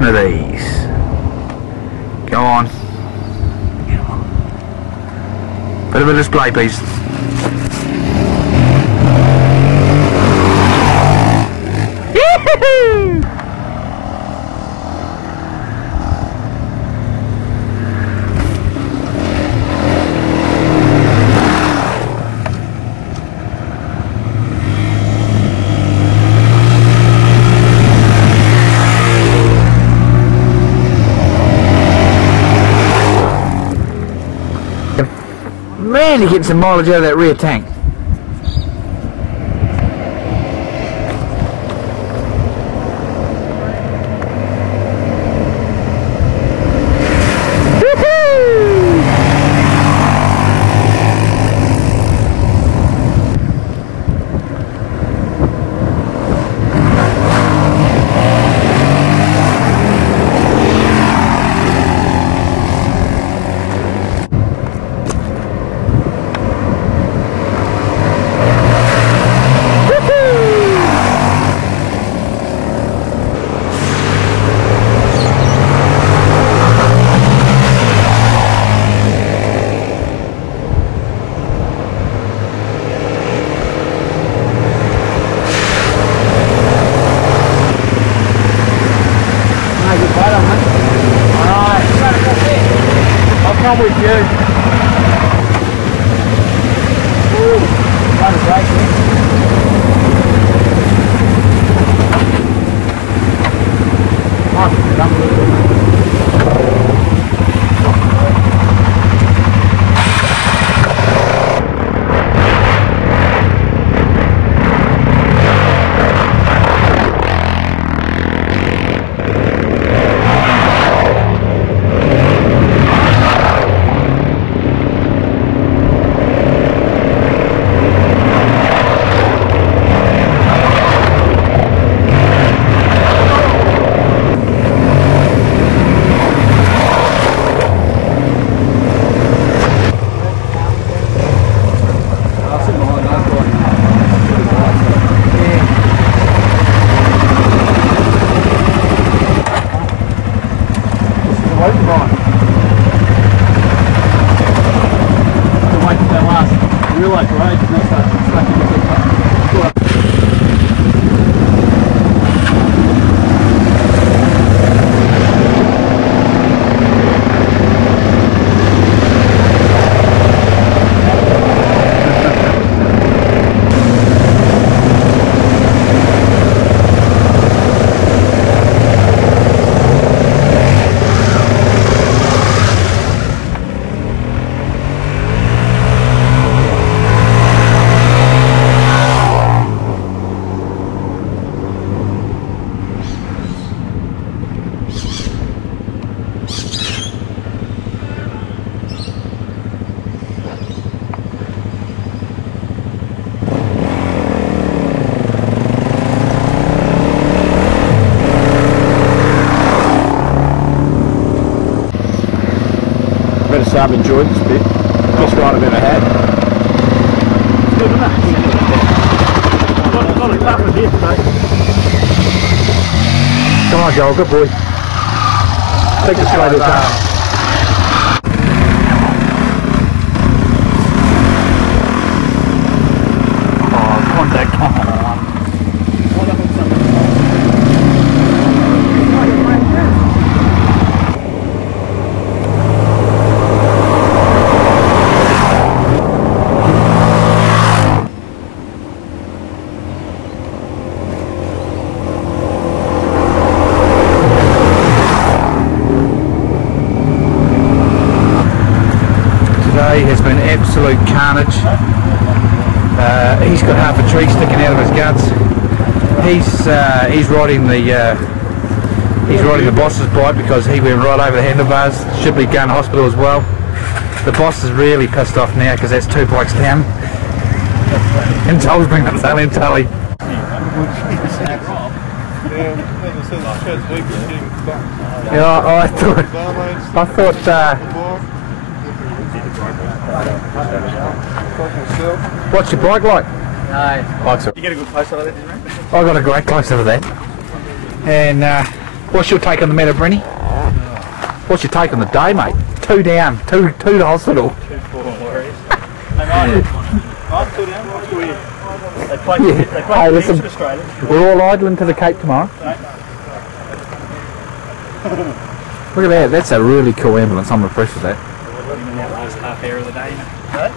Smithies. Go on. Bit of a display piece. Man, you're getting some mileage out of that rear tank. With you. Ooh, that is right. I've enjoyed this bit. Best ride I've ever had. Good, isn't it? Got a clap with here today. Come on, Joel, good boy. Take this way this time. Oh, contact, come on. Has been absolute carnage. He's got half a tree sticking out of his guts. He's riding the boss's bike because he went right over the handlebars. Should be going to hospital as well. The boss is really pissed off now because that's 2 bikes down. And Joel's bringing up Sally and Tully. Yeah, I thought what's your bike like? No. You get a good close over that, didn't you? I got a great close over that. And What's your take on the matter, Brenny? What's your take on the day, mate? 2 down, two to hospital. 2-4 Warriors. They might 2 down. What's weird? They play Hey, listen, for Australia. we're all idling to the Cape tomorrow. Look at that, that's a really cool ambulance. I'm impressed with that. That last half hour of the day, mate.